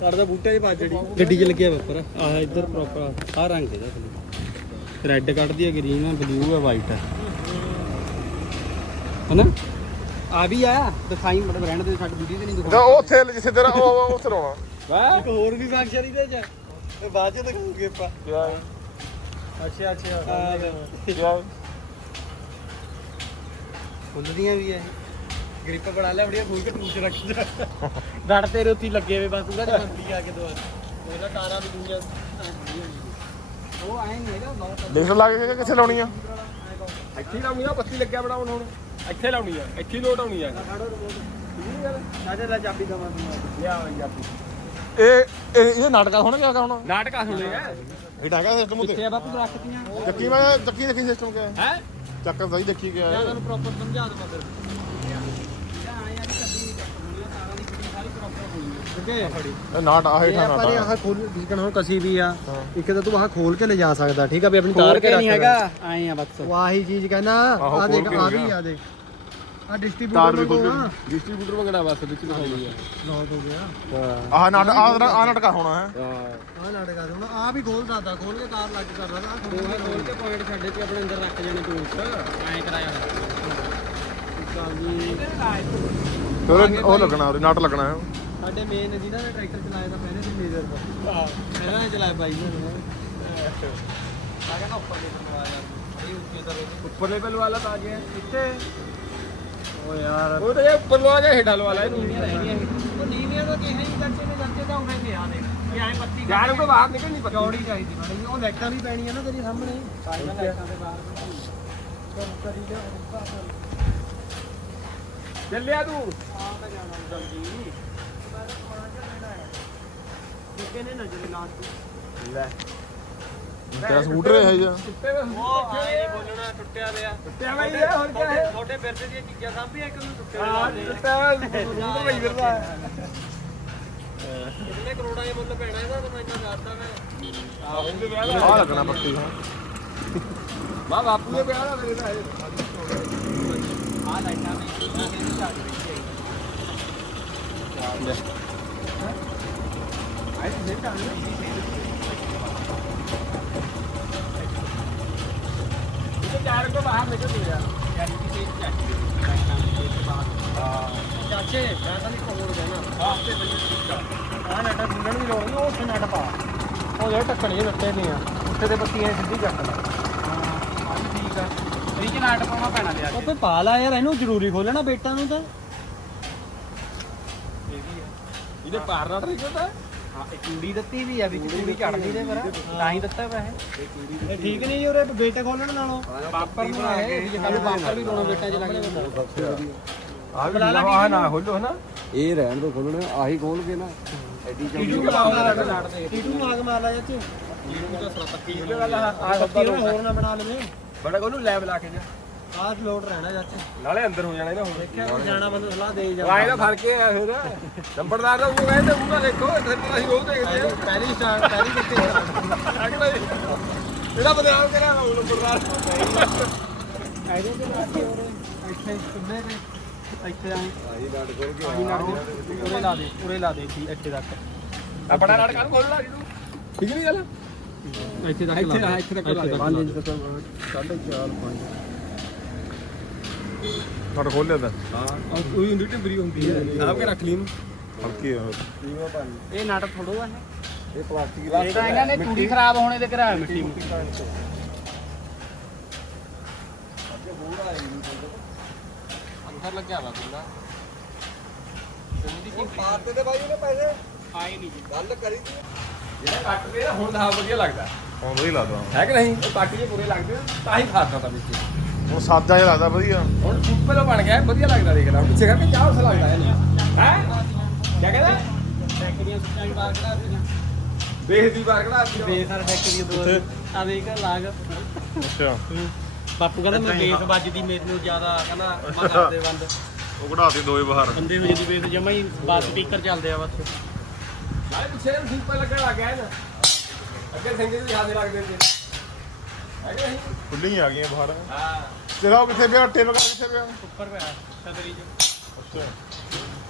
ਕੱਢਦਾ ਬੂਟੇ 'ਚ ਪਾ ਜੜੀ ਗੱਡੀ 'ਚ ਲੱਗਿਆ ਉੱਪਰ। ਆਹ ਇੱਧਰ ਪ੍ਰੋਪਰ ਆਹ ਰੰਗ ਇਹਦਾ ਰੈੱਡ ਕੱਢਦੀ ਹੈ ਗ੍ਰੀਨ ਹੈ ਬਲੂ ਹੈ ਵਾਈਟ ਹੈ ਹਨਾ? ਆ ਵੀ ਆ ਦਿਖਾਈ ਮੜ ਬ੍ਰਾਂਡ ਦੇ ਸਾਡੀ ਵੀਡੀਓ ਤੇ ਨਹੀਂ ਤਾਂ ਦਿਖਾਉਂਦਾ ਉਹ ਉੱਥੇ ਜਿੱਥੇ ਤੇਰਾ ਉਹ ਉਹ ਉੱਥੇ ਲਾਉਣਾ ਵਾਹ ਇੱਕ ਹੋਰ ਵੀ ਫੰਕਸ਼ਨ ਇਹਦੇ 'ਚ। ਤੇ ਬਾਅਦ 'ਚ ਦਿਖਾਉਂਗੇ ਆਪਾਂ। ਕਿਆ ਅੱਛਾ ਅੱਛਾ। ਕਿਆ ਖੁੱਲਦੀਆਂ ਵੀ ਐ। ਗ੍ਰਿਪ ਬਣਾ ਲੈ ਬੜੀਆ ਖੋਲ ਕੇ ਟੂਚ ਰੱਖ ਡੜ ਤੇਰੇ ਉੱਤੇ ਹੀ ਲੱਗੇ ਵੇ ਬਸ ਉਹਦਾ ਜੰਪੀ ਆ ਕੇ ਦੁਆ ਉਹਦਾ ਤਾਰਾਂ ਵੀ ਦੂਜਾ ਉਹ ਐ ਨਹੀਂ ਹੈਗਾ ਬਹੁਤ ਦੇਖ ਲਾ ਕੇ ਕਿੱਥੇ ਲਾਉਣੀ ਆ? ਇੱਥੇ ਲਾਉਣੀ ਆ ਪੱਤੀ ਲੱਗਿਆ ਬਣਾਉਣ ਹੁਣ। ਇੱਥੇ ਲਾਉਣੀ ਆ ਇੱਥੇ ਲੋਟ ਆਉਣੀ ਆ। ਸਾਡੇ ਲੈ ਚਾਬੀ ਦਵਾ ਤੂੰ ਲਿਆ ਪੰਜਾਬੀ ਇਹ ਇਹ ਇਹ ਨਾਟਕਾ ਹੋਣਾ ਕਿਆ ਹੋਣਾ? ਨਾਟਕਾ ਸੁਣੇਗਾ ਇਹ ਟਾਂਗਾ ਸਿਸਟਮ ਉੱਤੇ। ਕਿੱਥੇ ਆ ਬਾਪੂ ਰੱਖਤੀਆਂ ਚੱਕੀ ਮੈਂ ਚੱਕੀ ਦੇਖੀ ਸਿਸਟਮ ਕਿਆ ਹੈ? ਹੈ? ਚੱਕਰ ਸਹੀ ਦੇਖੀ ਕਿਆ ਹੈ। ਤੁਹਾਨੂੰ ਪ੍ਰੋਪਰ ਸਮਝਾ ਦਵਾਂ ਫਿਰ ਆਏ ਆ ਕਿ ਕੱਢੀ ਨਹੀਂ ਚੱਕ ਹੋਣੀ ਆ ਤਾਰਾਂ ਦੀ ਫਿਟਿੰਗ ਸਾਰੀ ਪ੍ਰੋਪਰ ਹੋਣੀ ਆ ਫੜੀ ਇਹ ਨਾਟ ਆਹ ਇਹ ਹੇਠਾਂ ਆਪਾਂ ਨੇ ਨਾਟ ਆਹ ਖੋਲ ਜਿਸਕਣ ਹੁਣ ਕਸੀ ਵੀ ਆ। ਇੱਕ ਤਾਂ ਤੂੰ ਆਹ ਖੋਲ ਕੇ ਲੈ ਜਾ ਸਕਦਾ ਠੀਕ ਆ ਵੀ ਆਪਣੀ ਤਾਰ ਕੇ ਰੱਖ ਨਹੀਂ ਹੈਗਾ। ਆਏ ਆ ਬਸ। ਉਹ ਆਹੀ ਚੀਜ਼ ਕਹਿੰਦਾ ਆਹੋ, ਆ ਦੇਖ ਆ ਵੀ। ਆ ਦੇਖ। ਆ ਡਿਸਟ੍ਰੀਬਿਊਟਰ ਨੂੰ ਡਿਸਟ੍ਰੀਬਿਊਟਰ ਮੰਗਣਾ ਬਸ ਵਿੱਚ ਲਿਖਾਉਣੀ ਆ ਲੌਕ ਹੋ ਗਿਆ। ਹਾਂ। ਆਹ ਨਾਟ ਆਹ ਆਹ ਨਾਟਕਾ ਹੋਣਾ ਹੈ। ਹਾਂ। ਆ ਲੜਕਾ ਹੁਣ ਆ ਵੀ ਖੋਲ ਸਕਦਾ ਖੋਲ ਕੇ ਤਾਰ ਲੱਗ ਕਰਦਾ ਆ ਖੋਲ ਕੇ ਪੁਆਇੰਟ ਛੱਡੇ ਤੇ ਆਪਣੇ ਅੰਦਰ ਰੱਖ ਜਾਣੇ ਟੂਲਸ ਐਂ ਕਰਾਇਆ ਫਿਰ ਉਹ ਲੱਗਣਾ ਉਹ ਨਾਟ ਲੱਗਣਾ ਹੈ। ਸਾਡੇ ਮੇਨ ਜਿਹਦਾ ਨੇ ਟਰੈਕਟਰ ਚਲਾਇਆ ਤਾਂ ਪਹਿਲੇ ਦਿਨ ਲੀਡਰ ਦਾ। ਹਾਂ। ਇਹਨਾਂ ਨੇ ਚਲਾਇਆ ਬਾਈ ਨੇ। ਆ ਗਿਆ ਨਾ ਉੱਪਰ ਦੇ ਬਣਵਾਇਆ ਬੜੀ ਉੱਚੀ ਦਾ ਉੱਪਰ ਲੈਵਲ ਵਾਲਾ ਤਾਂ ਆ ਗਿਆ ਕਿੱਥੇ ਓ ਯਾਰ। ਉਹ ਤਾਂ ਇਹ ਉੱਪਰ ਲਵਾ ਕੇ ਹੇਠਾਂ ਲਵਾ ਲੈ ਨੀਵੀਆਂ ਰਹਿ ਗਈਆਂ ਉਹ ਨੀਵੀਆਂ ਤਾਂ ਕਿਹਾ ਨਹੀਂ ਚਾਚੇ ਨੇ ਚਾਚੇ ਤਾਂ ਉਹਨੇ ਦੇ ਕਿ ਐਂ ਪੱਤੀ ਯਾਰ ਉਹ ਬਾਹਰ ਨਿਕਲ ਨਹੀਂ ਪੱਤੀ। ਚੌੜੀ ਚਾਹੀਦੀ ਜੀ ਉਹ ਲਾਈਟਾਂ ਵੀ ਪੈਣੀਆਂ ਨਾ ਤੇਰੀ ਸਾਹਮਣੇ। ਸਾਰੀਆਂ ਲਾਈਟਾਂ ਦੇ ਬਾਹਰ ਕਰੀ ਜਾ ਚੱਲਿਆ ਤੂੰ। ਆ ਤਾਂ ਜਾਣਾ ਜਲਦੀ ਮੈਂ ਤਾਂ ਸਮਾਨ ਜਿਹਾ ਲੈਣਾ ਹੈ ਨੇ ਨਜ਼ਰ ਲਾਤੀ ਲੈ। ਤੇਰਾ ਸਕੂਟਰ ਹੈ ਜਾਂ ਕੁੱਤੇ ਵੇ ਉਹ ਆਏ ਬੋਲਣਾ ਟੁੱਟਿਆ ਪਿਆ। ਕੁੱਤੇ ਵੇ ਇਹ ਹੋਰ ਕੀ ਹੈ? ਤੁਹਾਡੇ ਫਿਰਦੇ ਦੀਆਂ ਚੀਜ਼ਾਂ ਸਾਂਭੀਆਂ ਇੱਕ ਨੂੰ ਟੁੱਟੇ ਹਾਂ ਵੇ ਰੂਟ ਵਈ ਫਿਰਦਾ ਕਿੰਨੇ ਕਰੋੜਾਂ ਦੇ ਮੁੱਲ ਪੈਣਾ ਇਹਦਾ ਤਾਂ ਮੈਂ ਇੰਨਾ ਦੱਸਦਾ ਮੈਂ। ਆਹ ਹੁੰਦੇ ਵਿਆਹ ਆਹ ਲੱਗਣਾ ਪੱਤੀ ਹਾਂ ਮਾ ਬਾਪੂ ਦੇ ਵਿਆਹ ਦਾ ਮੇਰੇ ਦਾ ਇਹ। ਆ ਲਾਈਟਾਂ ਵੀ ਇਹ ਚੱਲ ਰਹੀ ਹੈ ਆਈ ਤੇ ਚੱਲ ਰਹੀ ਹੈ ਇਹ ਚਾਰ ਕੋ ਬਾਹਰ ਨਿਕਲ ਗਿਆ ਯਾਨੀ ਕਿ ਇਹ ਚੱਲ ਰਹੀ ਹੈ ਲਾਈਟਾਂ ਦੇ ਬਾਅਦ ਹਾਂ ਚਾਚੇ ਮੈਂ ਤਾਂ ਨਹੀਂ ਕੋਲ ਦੇਣਾ ਹਾਂ ਤੇ ਬਈ ਆਹ ਨਟਾ ਖੁੱਲਣ ਦੀ ਲੋੜ ਨਹੀਂ ਉਹ ਉੱਥੇ ਨਟ ਪਾ ਉਹ ਜਿਹੜੇ ਢੱਕਣ ਦਿੱਤੇ ਨਹੀਂ ਆ ਉੱਥੇ ਦੇ ਬੱਤੀਆਂ ਸਿੱਧੀ ਚੱਕ ਲੈ ਹਾਂ ਆ ਠੀਕ ਆ ਇਹ ਚ ਨਾਟ ਪਾਉਣਾ ਪੈਣਾ ਲਿਆ ਉਹ ਪਾ ਲਾ ਯਾਰ, ਇਹਨੂੰ ਜ਼ਰੂਰੀ ਖੋਲਣਾ ਬੇਟਾ ਨੂੰ ਤਾਂ। ਇਹਦੇ ਪਾਰ ਨਾਲ ਠੀਕ ਹੁੰਦਾ ਹਾਂ ਇੱਕ ਕੁੜੀ ਦਿੱਤੀ ਵੀ ਆ ਵੀ ਕੁੜੀ ਝੜਦੀ ਦੇ ਪਰ ਤਾਂ ਹੀ ਦਿੱਤਾ ਵਾ ਇਹ ਇਹ ਠੀਕ ਨਹੀਂ ਜੀ ਉਰੇ ਬੇਟਾ ਖੋਲਣ ਨਾਲੋਂ। ਪਾਪਰ ਨੂੰ ਇਹ ਜੇ ਕੱਲ ਪਾਪਾ ਵੀ ਦੋਨੋਂ ਬੇਟਾਂ 'ਚ ਲੱਗ ਜਾਂਦਾ ਆ ਵੀ ਆ ਨਾ ਖੋਲੋ ਹਨਾ। ਇਹ ਰਹਿਣ ਤੋਂ ਖੋਲਣੇ ਆਹੀ ਖੋਲ ਕੇ ਨਾ। ਐਡੀ ਟੀਟੂ ਕੇ ਲਾਉਣਾ ਨਾਟ ਦੇ ਟੀਟੂ ਨੂੰ ਆਗ ਮਾਰ ਲਾ ਚਾਚੇ। ਟੀਟੂ ਦਾ ਇਹ ਗੱਲ ਆ ਹੋਰ ਨਾ ਬਣਾ ਲਵੇ। ਬੜਾ ਕੋਨੂੰ ਲੈਬ ਲਾ ਕੇ ਜਾ। ਆਹ ਲੋਡ ਰਹਿਣਾ ਚਾਚੇ ਨਾਲੇ ਅੰਦਰ ਹੋ ਜਾਣਾ ਇਹਦਾ ਹੁਣ। ਦੇਖਿਆ ਕੋਈ ਜਾਣਾ ਬੰਦਾ ਸਲਾਹ ਦੇ ਜਾ ਆਏ ਦਾ ਫ਼ਰਕ ਇਹ ਆ ਫਿਰ। ਨੰਬਰਦਾਰ ਦਾ ਉਹ ਕਹਿੰਦੇ ਉਹ ਨਾ ਦੇਖੋ ਇੱਥੇ ਤਾਂ ਅਸੀਂ ਉਹ ਦੇਖਦੇ ਆ। ਪਹਿਲੀ ਸਟਾਰਟ ਪਹਿਲੀ ਕਿੱਥੇ ਅਗਲਾ ਇਹਦਾ ਬਦਨਾਮ ਕਰਿਆ ਉਹ ਨੰਬਰਦਾਰ ਆਈਡੀਆ ਤੇ ਲਾ ਕੇ ਉਰੇ ਇੱਥੇ ਕਿੰਨੇ ਤੇ ਇੱਥੇ ਆਈ ਆਹੀ ਨਾਟ ਖੋਲ ਕੇ ਆਹੀ ਦੇ। ਉਰੇ ਲਾ ਦੇ ਉਰੇ ਲਾ ਦੇ ਇੱਥੇ ਇੱਥੇ ਤੱਕ। ਆਪਣਾ ਨਾਟਕਾਂ ਨੂੰ ਖੋਲ ਲਾ ਜੀ ਤੂੰ? ਠੀਕ ਨਹੀਂ ਗੱਲ? ਇੱਥੇ ਤੱਕ ਇੱਥੇ ਇੱਥੇ ਤੱਕ ਲਾ ਦੇ। ਪੰਜ ਇੰਚ ਤੱਕ ਸਾਢੇ 4 5 ਫੜ ਖੋਲ ਲਿਆ ਤਾਂ? ਉਹੀ ਹੁੰਦੀ ਟਿੰਬਰੀ ਹੁੰਦੀ ਹੈ। ਆਪ ਕੇ ਰੱਖ ਲਈ ਇਹਨੂੰ ਹਲਕੀ ਆ ਇਹ ਨਟ ਥੋੜੋ ਆ ਇਹ ਪਲਾਸਟਿਕ ਇਹ ਤਾਂ ਇਹਨਾਂ ਨੇ ਕੁੜੀ ਖਰਾਬ ਹੋਣੇ ਤੇ ਕਰਾਇਆ ਮਿੱਟੀ ਮੁੱਟੀ ਅੰਦਰ ਲੱਗਿਆ ਵਾ ਕੁੰਡਾ ਪਾਤੇ ਤੇ ਬਾਈ ਉਹਨੇ ਪੈਸੇ। ਆਈ ਨਹੀਂ ਜੀ। ਗੱਲ ਕਰੀ ਤੀ ਜਿਹੜਾ ਕੱਟ ਦੇ ਹੁਣ ਤਾਂ ਵਧੀਆ ਲੱਗਦਾ। ਹੁਣ ਵਧੀਆ ਲੱਗਦਾ। ਹੈ ਕਿ ਨਹੀਂ? ਉਹ ਕੱਟ ਜੇ ਪੂਰੇ ਲੱਗਦੇ ਤਾਂ ਹੀ ਖਾਤਾ ਤਾਂ ਵਿੱਚ। ਹੁਣ ਸਾਦਾ ਜਿਹਾ ਲੱਗਦਾ ਵਧੀਆ। ਹੁਣ ਸਿੰਪਲ ਬਣ ਗਿਆ ਵਧੀਆ ਲੱਗਦਾ ਦੇਖ ਲੈ। ਪਿੱਛੇ ਕਰਕੇ ਚਾਹ ਉਸ ਲੱਗਦਾ ਹੈ ਹੈ? ਕੀ ਕਹਿੰਦਾ? ਫੈਕਟਰੀਆਂ ਸੁੱਚਾਂ ਬਾਹਰ ਕਢਾ ਦਿੱਤੀਆਂ ਵੇਖਦੀ ਵਾਰ ਕਢਾ ਦਿੱਤੀ। ਉਹ। ਬੇਸਰ ਫੈਕਟਰੀ ਦੋ ਆ ਦੇਖ ਲਾਗ। ਅੱਛਾ। ਬਾਪੂ ਕਹਿੰਦਾ ਮੈਂ ਬੇਸ ਵੱਜਦੀ ਮੈਨੂੰ ਜ਼ਿਆਦਾ ਕਹਿੰਦਾ ਮੈਂ ਕਰਦੇ ਬੰਦ। ਉਹ ਕਢਾਤੀ ਦੋਏ ਬਾਹਰ। ਬੰਦੇ ਹੋ ਜਾਂਦੀ ਬੇਸ ਜਮਾ ਹੀ ਬਾਸ ਸਪੀਕਰ ਚੱਲਦੇ ਆ ਬਸ। ਨਾਲੇ ਪਿੱਛੇ ਨੂੰ ਸਿੰਪਲ ਲੱਗਣ ਲੱਗ ਗਿਆ ਹੈ ਨਾ ਅੱਗੇ ਜੀ ਜ਼ਿਆਦਾ ਲੱਗਦੇ ਸੀ ਹੈ ਨਹੀਂ ਖੁੱਲੀਆਂ ਆ ਗਈਆਂ ਬਾਹਰ। ਹਾਂ। ਤੇਰਾ ਉਹ ਕਿੱਥੇ ਪਿਆ? ਟੇਬਲ ਕਿੱਥੇ ਪਿਆ? ਉੱਪਰ ਪਿਆ ਛਤਰੀ ਚ। ਅੱਛਾ।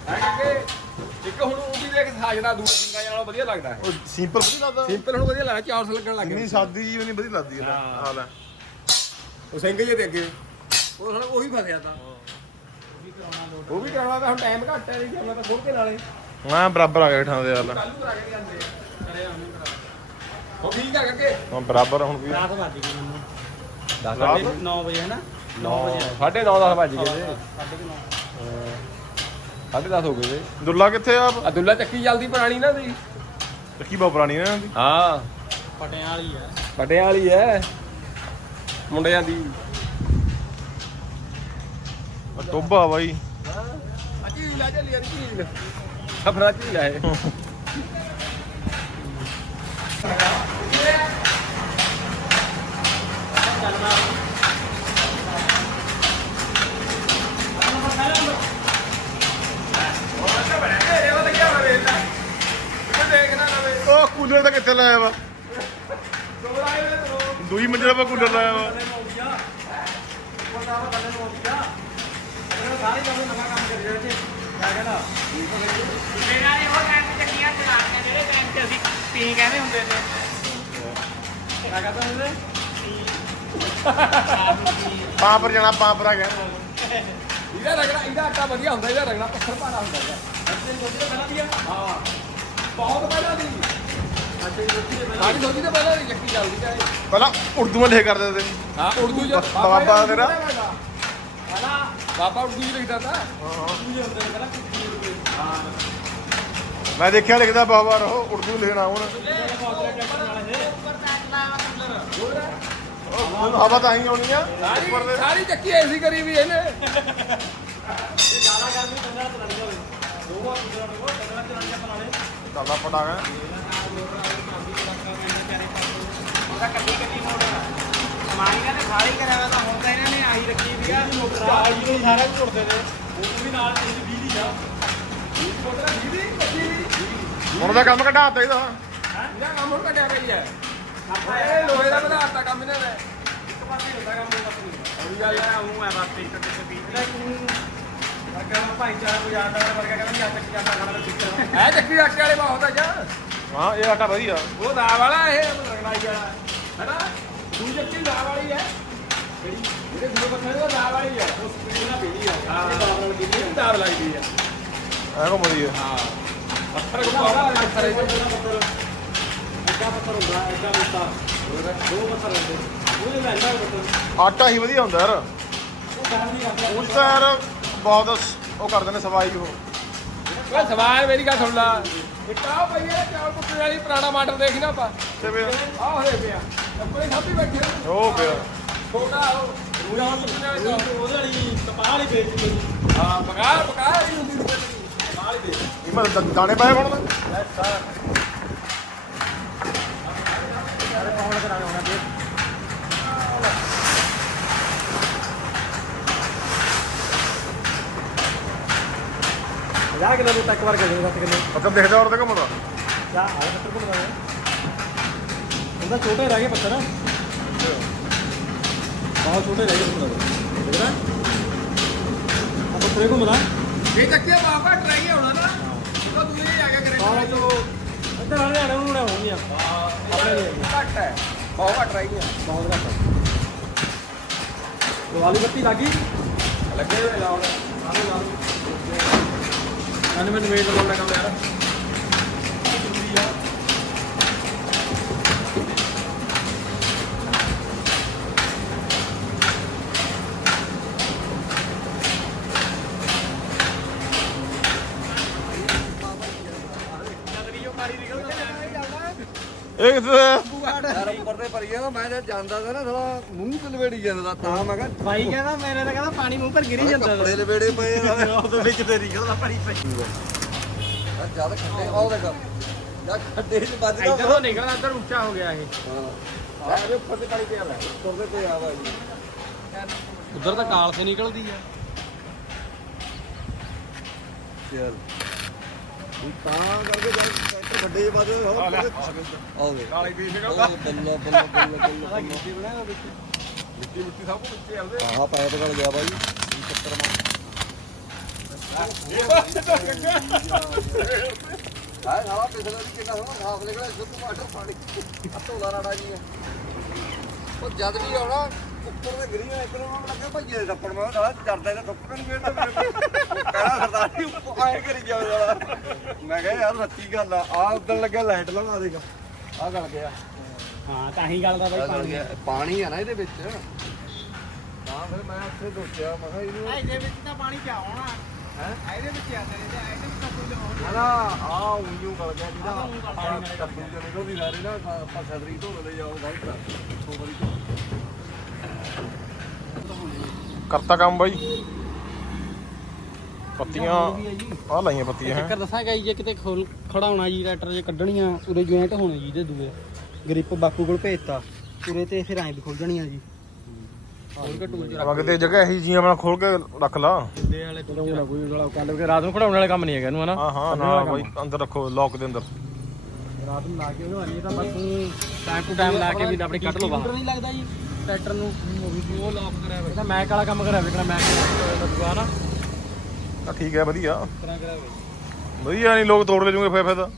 ਹੈ ਕਿ ਇੱਕ ਹੁਣ ਉਹ ਵੀ ਦੇਖ ਸਾਜਣਾ ਦੂਰ ਸਿੰਘਾਂ ਨਾਲੋਂ ਵਧੀਆ ਲੱਗਦਾ ਹੈ। ਉਹ ਸਿੰਪਲ ਵਧੀਆ ਲੱਗਦਾ। ਸਿੰਪਲ ਹੁਣ ਵਧੀਆ ਲੱਗਦਾ ਚਾਰਸ ਲੱਗਣ ਲੱਗ ਇੰਨੀ ਸਾਦੀ ਜੀ ਨਹੀਂ ਵਧੀਆ ਲੱਗਦੀ ਇਹਦਾ ਹਾਂ। ਆ ਲੈ। ਉਹ ਸਿੰਘ ਜੀ ਦੇ ਅੱਗੇ। ਉਹ ਸਾਲਾ ਉਹੀ ਫਸਿਆ ਤਾਂ। ਉਹ ਵੀ ਕਰਾਉਣਾ ਤਾਂ ਹੁਣ ਟਾਈਮ ਘੱਟ ਹੈ ਨਹੀਂ ਕਰਨਾ ਤਾਂ ਖੋਲ ਕੇ ਨਾਲੇ ਹਾਂ ਬਰਾਬਰ ਆ ਗਿਆ ਠਾਂ ਦੇ ਹਾਲ। ਕੱਲੂ ਕਰਾ ਕੇ ਜਾਂਦੇ ਆ। ਉਹ ਠੀਕ ਆ ਹਾਂ ਬਰਾਬਰ ਹੁਣ ਵੀ ਰਾਤ ਵੱਜ ਗਈ ਮੈਨੂੰ। ਰਾਤ 9 ਵਜੇ? ਹੈ ਨਾ? 9 ਸਾਢੇ 9 10 ਵੱਜ ਗਏ ਸਾਢੇ 10 ਹੋ ਗਏ ਨੇ ਦੁੱਲਾ ਕਿੱਥੇ ਆ ਅਬਦੁੱਲਾ ਚੱਕੀ ਜਲਦੀ ਪੁਰਾਣੀ ਨਾ ਦੀ। ਚੱਕੀ ਬਾ ਪੁਰਾਣੀ ਨਾ ਦੀ। ਹਾਂ। ਪਟਿਆਂ ਵਾਲੀ ਆ। ਵੱਡਿਆਂ ਵਾਲੀ ਐ ਮੁੰਡਿਆਂ ਦੀ। ਟੋਬਾ ਬਾਈ। ਅੱਜੀ ਲੈ ਚੱਲੀ ਯਾਰ ਝੀਲ ਹੈ ਉਹ ਕੂਲਰ ਤਾਂ ਕਿੱਥੇ ਲਾਇਆ ਵਾ ਮੰਜ਼ਿਲ 'ਤੇ ਕੂਲਰ ਲਾਇਆ ਵਾ ਕਹਿੰਦਾ ਮੇਰਾ ਨੇ ਉਹ ਟਾਈਮ ਤੇ ਚੱਕੀਆਂ ਚਲਾਉਂਦੇ ਜਿਹੜੇ ਟਾਈਮ ਤੇ ਅਸੀਂ ਪੀ ਕਹਿੰਦੇ ਹੁੰਦੇ ਨੇ ਕਿਆ ਕਹਿੰਦਾ ਉਹਨੇ ਪਾਂ ਪਰ ਜਾਣਾ ਪਾਂ ਪਰ ਆ ਗਿਆ ਇਹਦਾ ਰਗੜਾ ਇਹਦਾ ਆਟਾ ਵਧੀਆ ਹੁੰਦਾ ਇਹਦਾ ਰਗੜਾ ਪੱਥਰ ਭਾਰਾ ਹੁੰਦਾ। ਹੈ ਹਾਂ। ਬਹੁਤ ਪਹਿਲਾਂ ਦੀ। ਸਾਡੀ ਦੋਜੀ ਤੋਂ ਪਹਿਲਾਂ ਦੀ ਉਰਦੂ ਵਿੱਚ ਲਿਖ ਕਰਦੇ ਤੇ ਹਾਂ ਉਰਦੂ ਚ ਬਾਬਾ ਤੇਰਾ? ਬਾਬਾ ਉਰਦੂ ਚ ਲਿਖਦਾ ਤਾ। ਮੈਂ ਦੇਖਿਆ ਲਿਖਦਾ ਬਾਬਾ ਰਹੋ ਉਰਦੂ ਲਿਖਣਾ ਹੁਣ। ਹੁਣ ਹਵਾ ਤਾਂ ਹੀ ਆਉਣੀ ਆ। ਸਾਰੀ ਸਾਰੀ ਚੱਕੀ ਐਸੀ ਕਰੀ ਵੀ ਇਹਨੇ। ਚੱਲਦਾ ਪਟਾ ਉਹਦਾ ਕੱਢੀ ਕੱਢੀ ਮੋੜ ਸਮਾਨੀਆਂ ਨੇ ਸਾਰੀ ਕਰਿਆ ਤਾਂ ਹੁਣ ਤਾਂ ਇਹਨਾਂ ਨੇ ਆਹੀ ਰੱਖੀ ਵੀ ਆ। ਚਾਲੀ ਨੂੰ ਸਾਰਾ ਕੁਝ ਉੜਦੇ ਨੇ। ਉਹ ਵੀ ਨਾਲ ਇਸ 20 ਦੀ ਆ। ਹੁਣ ਦਾ ਕੰਮ ਘਟਾਤਾ ਇਹਦਾ। ਇਹਦਾ ਕੰਮ ਹੁਣ ਘਟਿਆ ਪਈ ਹੈ ਇਹ ਲੋਹੇ ਦਾ ਵਧਾਤਾ ਕੰਮ ਇਹਨਾਂ ਨੇ। ਪਾਸੇ ਹੁੰਦਾ ਕੰਮ ਉਹ ਨਹੀਂ ਉਹੀ ਗੱਲ ਹੈ ਉਹ ਹੈ ਬਸ ਇੱਕ ਤੇ ਵੀ ਇੱਕ ਨੂੰ ਭਾਈਚਾਰਾ ਕੋਈ ਜਾਂਦਾ ਵਰਗਾ ਕਹਿੰਦਾ ਵੀ ਅੱਜ ਜਾਂਦਾ ਖਾਣਾ ਸਿੱਖਣਾ। ਐ ਚੱਕੀ ਆਟੇ ਵਾਲੇ ਬਹੁਤ ਆ ਜਾ। ਹਾਂ ਇਹ ਆਟਾ ਵਧੀਆ। ਉਹ ਦਾ ਵਾਲਾ ਇਹ ਰਗੜਾਈ ਵਾਲਾ। ਹੈਨਾ? ਦੂਜੀ ਚੱਕੀ ਦਾ ਵਾਲੀ ਹੈ। ਜਿਹੜੀ ਜਿਹੜੇ ਦੂਜੇ ਪੱਖੇ ਦਾ ਦਾ ਵਾਲੀ ਹੈ। ਉਹ ਸਪੀਡ ਨਾਲ ਪੀਦੀ ਆ। ਹਾਂ। ਦਾਬ ਨਾਲ ਪੀਦੀ ਆ। ਦਾਬ ਲੱਗਦੀ ਆ। ਐ ਕੋ ਵਧੀਆ ਹਾਂ। ਪੱਥਰ ਕੋ ਪਾਉਣਾ ਪੱਥਰ ਇਹ ਐਡਾ ਪੱਥਰ ਹੁੰਦਾ ਐਡਾ ਮੋਟਾ ਦੋ ਪੱਥਰ ਹੁੰਦੇ। ਉਹਦੇ ਲੈਂਦਾ ਪੱਥਰ। ਆਟਾ ਹੀ ਵਧੀਆ ਹੁੰਦਾ ਯਾਰ। ਉਹ ਤਾਂ ਯਾਰ ਬਹੁਤ ਉਹ ਕਰਦੇ ਨੇ ਸਫ਼ਾਈ ਉਹ। ਸਵਾਲ ਮੇਰੀ ਗੱਲ ਸੁਣ ਲਾ। ਇੱਟਾ ਹੈ ਚਾਲ ਕੁੱਟਣ ਵਾਲੀ ਪੁਰਾਣਾ ਮਾਡਲ ਦੇਖੀ ਨਾ ਆਪਾਂ। ਤੇ ਵੀ ਆਹ ਹੋਏ ਪਿਆ ਆਪਣੇ ਸਾਥੀ ਬੈਠੇ ਨੇ। ਉਹ ਪਿਆ ਛੋਟਾ ਉਹ ਰੂੜਾ ਕੁੱਟਣ ਵਾਲੀ ਦਾ। ਉਹਦੇ ਵਾਲੀ ਕਪਾਹ ਵਾਲੀ ਵੇਚ ਦਿੱਤੀ ਹਾਂ ਪਕਾਰ ਪਕਾਰ ਹੀ ਹੁੰਦੀ ਸੀ ਨਾਲ ਹੀ ਦੇ। ਇਹ ਮੈਂ ਦ- ਦਾਣੇ ਪਾਏ ਹੁਣ ਮੈਂ ਜਾ ਕਿਲੋ ਨੂੰ ਤੱਕ ਵਾਰ ਕਰ ਦੇ 7 ਕਿਲੋ। ਪੱਕਾ ਦੇਖਦਾ ਔਰ ਤੇ ਘੁੰਮਦਾ। ਜਾ ਆ ਪੱਤਰ ਕੋਲ ਲਗਾਇਆ ਉਹਦਾ ਛੋਟੇ ਰਹਿ ਗਏ ਪੱਤਰ ਬਹੁਤ ਛੋਟੇ ਰਹਿ ਗਏ ਪੱਤਰ ਦੇਖਦਾ। ਆ ਪੱਤਰੇ ਘੁੰਮਦਾ। ਇਹ ਚੱਕਿਆ ਬਾਬਾ ਟਰਾਈ ਹੋਣਾ ਨਾ। ਉਹ ਦੂਏ ਆ ਗਿਆ ਕਰੇ। ਬਾਹਰ ਤੋਂ ਇੱਧਰ ਆਣੇ ਆਣੇ ਉਹਨੂੰ ਹੋਣਗੇ ਆਪਣੇ ਨਹੀਂ ਹੈਗੇ। ਘੱਟ ਹੈ। ਬਹੁਤ ਟਰਾਈ ਆ ਬਹੁਤ ਘੱਟ। ਦਿਵਾਲੀ ਬੱਤੀ ਲੱਗੀ ਲੱਗੇ ਹੋਏ ਲਾਉਣ ਮੈਨੂੰ ਮੈਨੂੰ ਵੇਟ ਲਗਾਉਣਾ ਕੰਮ ਯਾਰ। ਇਹ ਜਾਂਦਾ ਮੈਂ ਜਦ ਜਾਂਦਾ ਤਾਂ ਨਾ ਥੋੜਾ ਮੂੰਹ ਤੇ ਲਵੇੜੀ ਜਾਂਦਾ ਤਾ। ਤਾਂ ਮੈਂ ਕਿਹਾ ਭਾਈ ਕਹਿੰਦਾ ਮੇਰੇ ਤਾਂ ਕਹਿੰਦਾ ਪਾਣੀ ਮੂੰਹ ਪਰ ਗਿਰੀ ਜਾਂਦਾ ਕੱਪੜੇ ਲਵੇੜੇ ਪਏ ਆ। ਉਹਦੇ ਵਿੱਚ ਤੇ ਨਿਕਲਦਾ ਪਾਣੀ ਪਈ ਯਾਰ ਜਦ ਖੱਡੇ ਆਉ ਦੇਖ। ਯਾਰ ਖੱਡੇ ਚ ਵੱਜਦਾ ਇੱਧਰ ਤੋਂ ਨਿਕਲਦਾ ਇੱਧਰ ਉੱਚਾ ਹੋ ਗਿਆ ਇਹ। ਹਾਂ। ਇਹ ਉੱਪਰ ਤੇ ਪਾਣੀ ਪਿਆ ਲੈ ਉੱਪਰ ਤੇ ਵਾ ਜੀ ਉਧਰ ਤਾਂ ਕਾਲ ਸੇ ਨਿਕਲਦੀ ਆ। ਚੱਲ। ਤਾਂ ਕਰਕੇ ਜਦ ਟਰੈਕਟਰ ਵੱਡੇ ਜਿਹੇ ਵੱਜਦੇ ਹੋ ਆਉ ਦੇ ਕਾਲੀ ਦੀ ਨਿਕਲ ਬੱਲਾ ਬੱਲਾ ਬੱਲਾ ਬੱਲਾ ਮਿੱਟੀ ਮੁੱਟੀ। ਸਭ ਕੁਝ ਵਿੱਚੇ ਆਉਂਦੇ ਆਹ ਪਾਇਪ ਗਲ ਗਿਆ ਬਾਈ। ਇਹ ਚੱਕਰ ਮਾਰ ਹਾਂ ਸਾਲਾ ਪਿਛਲੇ ਵੀ ਕਿੰਨਾ ਸੋਹਣਾ ਸਾਫ਼ ਨਿਕਲਿਆ ਸ਼ੁੱਧ ਵਾਟਰ ਪਾਣੀ। ਧੋਦਾ ਰਾੜਾ ਜੀ ਹੈ ਉਹ ਜਦ ਵੀ ਆਉਣਾ ਉੱਪਰ ਤੇ ਗਰੀ ਹੋਇਆ ਇੱਧਰ ਨੂੰ ਲੱਗਾ ਭਈਏ ਦੇ ਥੱਪੜ ਮੈਂ ਸਾਲਾ ਡਰਦਾ ਇਹਦਾ ਥੱਪੜ ਨਹੀਂ ਵੇੜਦਾ ਮੇਰੇ ਕੋਲ ਕਹਿੰਦਾ ਸਰਦਾਰ ਜੀ ਉੱਪਰ ਆਏ ਕਰੀ ਜਾਓ ਸਾਲਾ ਮੈਂ ਕਿਹਾ ਯਾਰ ਸੱਚੀ ਗੱਲ ਆ ਆ ਉਦੋਂ ਲੱਗਿਆ ਲਾਈਟ ਲਗਾ ਦੇਗਾ ਆ ਗਲ ਗਿਆ। ਹਾਂ ਤਾਂ ਹੀ ਗੱਲ ਦਾ ਬਾਈ ਆਹ ਗਲ ਪਾਣੀ। ਗਿਆ। ਪਾਣੀ ਆ ਨਾ ਇਹਦੇ ਵਿੱਚ। ਤਾਂ ਫਿਰ ਮੈਂ ਉੱਥੇ ਸੋਚਿਆ ਮੈਂ ਕਿਹਾ ਇਹਨੂੰ ਇਹਦੇ ਵਿੱਚ ਤਾਂ ਪਾਣੀ ਕਿਆ ਹੋਣਾ? ਹੈਂ? ਇਹਦੇ ਵਿੱਚ ਆ ਇਹਦੇ ਇਹਦੇ ਵਿੱਚ ਤਾਂ ਕੋਈ ਲਾਉਣਾ ਹਨਾ ਆ ਉਈਓ ਗਲ ਗਿਆ ਜਿਹਦਾ ਪਾਣੀ ਟੱਪੂ ਚ ਨਿਕਲਦੀ ਸਾਰੇ ਨਾ ਆਪਾਂ ਸਦਰੀ ਧੋ ਲੈ ਜਾਓ ਵਾਈਟ ਸੋ ਵਾਰੀ ਧੋ ਕਰਤਾ ਕੰਮ ਬਾਈ। ਪੱਤੀਆਂ ਆ ਲਾਈਆਂ ਪੱਤੀਆਂ ਹੈ। ਚੱਕਰ ਦੱਸਾਂਗਾ ਜੀ ਜੇ ਕਿਤੇ ਖੋਲ ਖੜਾਉਣਾ ਜੀ ਟਰੈਕਟਰ ਜੇ ਕੱਢਣੀਆਂ ਉਰੇ ਜੁਆਇੰਟ ਹੋਣੇ ਜੀ ਇਹਦੇ ਦੂਏ। ਗ੍ਰਿਪ ਬਾਪੂ ਕੋਲ ਭੇਜਤਾ। ਉਰੇ ਤੇ ਫਿਰ ਐਂ ਵੀ ਖੁੱਲ ਜਾਣੀਆਂ ਜੀ। ਖੋਲ ਕੇ ਟੂਲ ਚ ਅਗਰ ਕਿਤੇ ਜਗ੍ਹਾ ਇਹੀ ਜੀ ਆਪਣਾ ਖੋਲ ਕੇ ਰੱਖ ਲਾ। ਰੱਖਦੇ ਵਾਲੇ ਕੋਈ ਵਾਲਾ ਕੱਲ ਕੇ ਰਾਤ ਨੂੰ ਖੜਾਉਣ ਵਾਲਾ ਕੰਮ ਨਹੀਂ ਹੈਗਾ ਇਹਨੂੰ ਹਨਾ? ਹਾਂ ਹਾਂ ਨਾ ਬਾਈ ਅੰਦਰ ਰੱਖੋ ਲੋਕ ਦੇ ਅੰਦਰ। ਰਾਤ ਨੂੰ ਲਾ ਕੇ ਉਹਨੂੰ ਆਣੀ ਤਾਂ ਬਸ ਟਾਈਮ ਟੂ ਟਾਈਮ ਲਾ ਕੇ ਵੀ ਆਪਣੇ ਕੱਢ ਲਓ ਬਾਹਰ। ਨਹੀਂ ਲੱਗਦਾ ਜੀ। ਟਰੈਕਟਰ ਨੂੰ ਉਹ ਲੌਕ ਕਰਿਆ ਇਹਦਾ ਮੈਕ ਵਾਲਾ ਕੰਮ ਕਰਿਆ ਵੇਖਣਾ ਮੈਕ ਲੱਗੂਗਾ ਨਾ ਤਾਂ ਠੀਕ ਹੈ ਵਧੀਆ। ਕਰਾਂ ਕਰਿਆ ਵਧੀਆ ਨਹੀਂ ਲੋਕ ਤੋੜ ਲੈ ਜੂਗੇ ਫੇ ਫਾਇਦਾ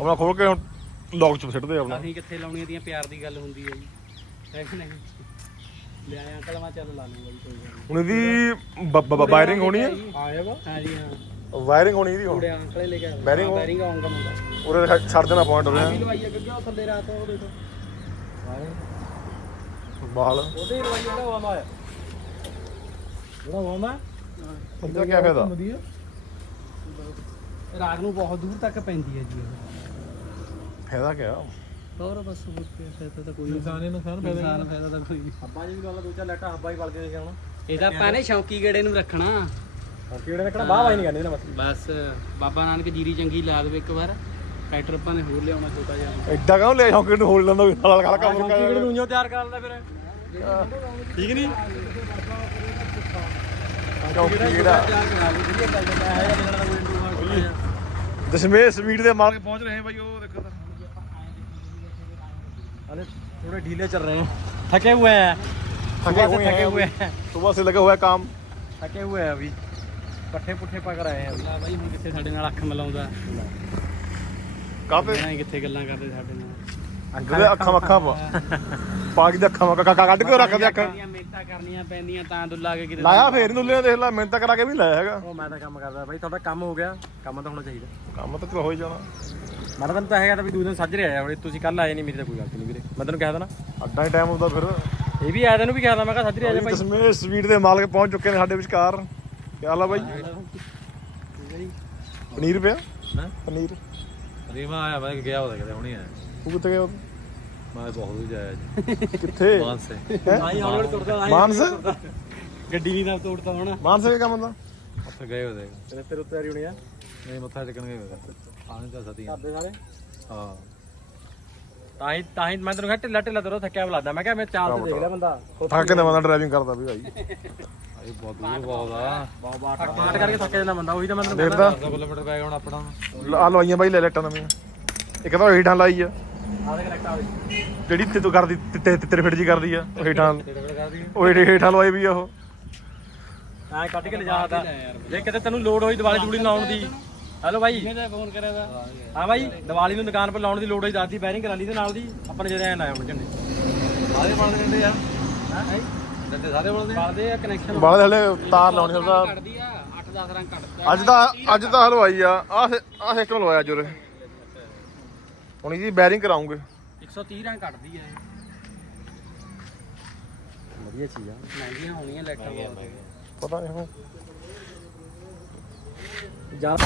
ਆਪਣਾ ਖੋਲ ਕੇ ਹੁਣ ਲੋਕ ਚ ਸਿੱਟਦੇ ਆਪਣਾ। ਅਸੀਂ ਕਿੱਥੇ ਲਾਉਣੀਆਂ ਦੀਆਂ ਪਿਆਰ ਦੀ ਗੱਲ ਹੁੰਦੀ ਹੈ ਜੀ। ਹੈ ਕਿ ਨਹੀਂ? ਲੈ ਆਇਆ ਅੰਕਲ ਮੈਂ ਚੱਲ ਲਾ ਲੂੰਗਾ ਜੀ ਕੋਈ ਗੱਲ ਹੁਣ ਇਹਦੀ ਵਾਇਰਿੰਗ ਹੋਣੀ ਹੈ? ਆਇਆ ਵਾ। ਹਾਂ ਜੀ ਹਾਂ। ਵਾਇਰਿੰਗ ਹੋਣੀ ਇਹਦੀ ਹੁਣ। ਕੁੜੇ ਅੰਕਲੇ ਲੈ ਕੇ ਆਇਆ। Bearing ਉਹ- ਬੈਰਿੰਗ ਆਉਂਗਾ ਮੁੰਡਾ। ਉਰੇ ਛੱਡ ਦੇਣਾ ਪੁਆਇੰਟ ਵੀ ਉਰੇ। ਲਵਾਈ ਅੱਗੇ ਉਹ ਥੱਲੇ ਰਾਤ ਉਹ ਦੇਖੋ। ਬਾਹਲ। ਉਹਦੇ ਲਵਾਈ ਜਿਹੜਾ ਆਉਂਦਾ ਹੈ। ਜਿਹੜਾ ਉਹ ਆਉਂਦਾ ਇਹਦਾ ਕੀ ਫਾਇਦਾ? ਰਾਤ ਨੂੰ ਬਹੁਤ ਦੂਰ ਤੱਕ ਪੈਂਦੀ ਹੈ ਜੀ ਇਹ। ਫਾਇਦਾ ਕਿਆ? ਹੋਰ ਬਸ ਹੋਰ ਕੀ ਫਾਇਦਾ ਤਾਂ ਕੋਈ ਇਨਸਾਨ ਨੁਕਸਾਨ ਫਾਇਦਾ ਨੁਕਸਾਨ ਫਾਇਦਾ ਤਾਂ ਕੋਈ ਨਹੀਂ। ਅੱਬਾ ਜੀ ਵੀ ਗੱਲ ਦੋ ਚਾਰ ਲੈਟਾ ਅੱਬਾ ਹੀ ਵਲ ਕੇ ਜਾਣਾ ਇਹ ਤਾਂ ਆਪਾਂ ਨੇ ਸ਼ੌਂਕੀ ਗੇੜੇ ਨੂੰ ਰੱਖਣਾ। ਹੁਣ ਕੀੜੇ ਰੱਖਣਾ ਬਾਹ ਵਾਈ ਨਹੀਂ ਕਰਨੀ ਨਾ ਬਸ। ਬਸ ਬਾਬਾ ਨਾਨਕ ਜੀਰੀ ਚੰਗੀ ਲਾ ਦੇਵੇ ਇੱਕ ਵਾਰ। ਟਰੈਕਟਰ ਆਪਾਂ ਨੇ ਹੋਰ ਲਿਆਉਣਾ ਛੋਟਾ ਜਿਹਾ ਐਡਾ ਕਾਹਨੂੰ ਲੈ ਸ਼ੌਂਕੀ ਨੂੰ ਹੋਲ ਲੈਂਦਾ ਵੀ ਹਾਲ ਹਾਲ ਕੰਮ ਸ਼ੌਂਕੀ ਕਰ ਕਿਹੜੇ ਨੂੰ ਇੰਜੋ ਤਿਆਰ ਕਰ ਲੈ ਫਿਰ ਠੀਕ ਨਹੀਂ ਸ਼ੌਂਕੀ ਜਿਹੜਾ ਤਿਆਰ ਕਰਾ ਲਈ ਵਧੀਆ ਗੱਲ ਹੈ ਮੈਂ ਹੈਗਾ ਜਿਹੜਾ ਕੋਈ ਇੰਡੂ ਦਸ਼ਮੇਸ਼ ਸਪੀਡ ਦੇ ਮਾਰ ਕੇ ਪਹੁੰਚ ਰਹੇ ਬਾਈ ਉਹ ਦੇਖੋ ਤਾਂ ਹਲੇ ਥੋੜੇ ਢੀਲੇ ਚੱਲ ਰਹੇ हैं थके हुए हैं थके सुबह से हुए थके हैं हुए हैं सुबह से लगा हुआ है काम थके हुए हैं अभी पट्ठे पुट्ठे पक रहे हैं अभी ਲਾ ਬਾਈ ਹੁਣ ਕਿੱਥੇ ਸਾਡੇ ਨਾਲ ਅੱਖ ਮਿਲਾਉਂਦਾ ਕਾਹਤੇ? ਐਂ ਕਿੱਥੇ ਗੱਲਾਂ ਕਰਦੇ ਸਾਡੇ ਨਾਲ। ਜਿਹੜੇ ਅੱਖਾਂ ਅੱਖਾਂ ਪਾ। ਪਾ ਕੇ ਅੱਖਾਂ ਮੱਕਾ ਕੱਢ ਕੇ ਰੱਖ ਦੇ ਅੱਖਾਂ। ਕਰਨੀਆਂ ਮਿੰਟਾਂ ਕਰਨੀਆਂ ਪੈਂਦੀਆਂ ਤਾਂ ਦੁੱਲਾ ਕੇ ਕਿਤੇ ਲਾਇਆ ਫੇਰ ਨੂੰ ਦੇਖ ਲੈ ਮਿਹਨਤ ਕਰਾ ਕੇ ਵੀ ਨੀ ਲਾਇਆ ਹੈਗਾ। ਉਹ ਮੈਂ ਤਾਂ ਕੰਮ ਕਰਦਾ ਬਾਈ ਤੁਹਾਡਾ ਕੰਮ ਹੋ ਗਿਆ ਕੰਮ ਤਾਂ ਹੋਣਾ ਚਾਹੀਦਾ। ਕੰਮ ਤਾਂ ਹੋ ਹੀ ਜਾਣਾ। ਮੈਂ ਤਾਂ ਤਾਂ ਹੈਗਾ ਤਾਂ ਵੀ ਦੂਜੇ ਦਿਨ ਸੱਜਰੇ ਆਇਆ ਹੁਣ ਤੁਸੀਂ ਕੱਲ ਆਏ ਨਹੀਂ ਮੇਰੀ ਤਾਂ ਕੋਈ ਗਲਤੀ ਨਹੀਂ ਵੀਰੇ। ਮੈਂ ਤੈਨੂੰ ਕਿਹਾ ਤਾ ਨਾ। ਅੱਡਾ ਹੀ ਟਾਈਮ ਹੁੰਦਾ ਫਿਰ। ਇਹ ਵੀ ਆਇਆ ਤੈਨੂੰ ਵੀ ਕਿਹਾ ਤਾ ਮੈਂ ਕਿਹਾ ਸੱਜਰੇ ਆ ਜਾ ਭਾਈ ਦਸਵੇਂ ਸਵੀਟ ਦੇ ਮਾਲਕ ਪਹੁੰਚ ਚੁੱਕੇ ਨੇ ਸਾਡੇ ਵਿਚਕਾਰ। ਕੀ ਹਾਲ ਆ ਬਾਈ? ਪਨੀਰ ਪਿਆ? ਹੈਂ? ਪਨੀਰ। ਰੀਮਾ ਆਇਆ ਮੈਂ ਗਿਆ ਉਹਦਾ ਕਿਤੇ ਹੁਣੀ ਆਇਆ। ਤੂੰ ਕਿੱਥੇ ਗਿਆ? ਮੈਂ ਬਹੁਤ ਦੂਰ ਜਾਇਆ ਜੀ। ਕਿੱਥੇ? ਮਾਨਸੇ। ਆਈ ਹੁਣ ਤੁਰਦਾ ਆਈ ਮਾਨਸ? ਗੱਡੀ ਨਹੀਂ ਦਾ ਤੋੜਤਾ ਹੋਣਾ। ਮਾਨਸ ਕੀ ਕੰਮ ਹੁੰਦਾ? ਉੱਥੇ ਗਏ ਉਹਦੇ। ਤੇਰੇ ਤੇਰੇ ਉੱਤੇ ਆ ਰਹੀ ਹੋਣੀ ਆ? ਨਹੀਂ ਮੱਥਾ ਟੇਕਣ ਗਏ ਉਹਦੇ। ਆਣੇ ਤਾਂ ਸਤੀਆਂ ਕਰਦੇ ਸਾਰੇ? ਹਾਂ। ਤਾਂ ਹੀ ਤਾਂ ਹੀ ਮੈਂ ਤੈਨੂੰ ਕਿਹਾ ਢਿੱਲਾ ਢਿੱਲਾ ਤਰੋ ਥੱਕਿਆ ਬਲਾਦਾ ਮੈਂ ਕਿਹਾ ਮੈਂ ਚਾਲ ਤੇ ਦੇਖ ਲਿਆ ਬੰਦਾ। ਥੱਕ ਕੇ ਬੰਦਾ ਡਰਾਈਵਿੰਗ ਕਰਦਾ ਵੀ ਭਾਈ। ਇਹ ਬਹੁਤ ਦੂਰ ਬਹੁਤ ਆ। ਪਾਟ ਕਰਕੇ ਥੱਕ ਜਾਂਦਾ ਬੰਦਾ ਉਹੀ ਤਾਂ ਮੈਂ ਤੈਨੂੰ ਦੇਖਦਾ 10 ਕਿਲੋਮੀਟਰ ਗਿਆ ਹੁਣ ਆਪਣਾ। ਆ ਲਵਾਈਆਂ ਬਾਈ ਲੈ ਲੈਟਾਂ ਨਵੀਆਂ। ਇੱਕ ਤਾਂ ਹੀਟਾਂ ਲਾਈ ਆ। ਜਿਹੜੀ ਤੇ ਤੂੰ ਕਰਦੀ ਤੇ- ਤੇਰੇ ਫਿੱਟ ਜੀ ਕਰਦੀ ਆ ਉਹ ਹੀਟਾਂ ਉਹ ਹੀਟੇ- ਹੀਟਾਂ ਲਵਾਈ ਵੀ ਆ ਉਹ। ਐ ਕੱਢ ਕੇ ਲਿਜਾਦਾ ਜੇ ਕਿਤੇ ਤੈਨੂੰ ਲੋੜ ਹੋਈ ਦੀਵਾਲੀ ਦੂੜੀ ਲਾਉਣ ਦੀ। ਹੈਲੋ ਬਾਈ। ਕਿਹਨੇ ਫੋਨ ਕਰਿਆ ਦਾ ਹਾਂ ਬਾਈ ਦੀਵਾਲੀ ਨੂੰ ਦੁਕਾਨ 'ਤੇ ਲਾਉਣ ਦੀ ਲੋੜ ਹੋਈ ਦਾਦੀ ਬੈਰਿੰਗ ਕਰਾ ਲਈ ਤੇ ਨਾਲ ਦੀ। ਆਪਾਂ ਜਿਹੜੇ ਐ ਲਾਇਆ ਹੁਣ ਝੰਡੇ ਸਾਰੇ ਬਣਦੇ ਡੰਡੇ ਆ। ਹੈ? ਡੰਡੇ ਸਾਰੇ ਬਣਦੇ ਕਰਦੇ ਆ ਕਨੈਕਸ਼ਨ ਬਾਅਦ ਹਲੇ ਤਾਰ ਲਾਉਣੀ ਉਹਦਾ ਕੱਢਦੀ ਆ 8-10 ਰੰਗ ਕੱਢਦਾ। ਅੱਜ ਦਾ ਅੱਜ ਦਾ ਹਲਵਾਈ ਆ ਆ ਆ ਸਿਸਟਮ ਲਵਾਇਆ ਜੁਰੇ ਹੁਣ ਇਹਦੀ ਬੈਰਿੰਗ ਕਰਾਉਂਗੇ। 130 ਰੰਗ ਕੱਢਦੀ ਆ ਇਹ। ਵਧੀਆ ਚੀਜ਼ ਆ। ਮਹਿੰਗੀਆਂ ਹੋਣੀਆਂ ਲੈਟਾਂ ਬਹੁਤ। ਪਤਾ ਨਹੀਂ ਹੁਣ। ਜਾ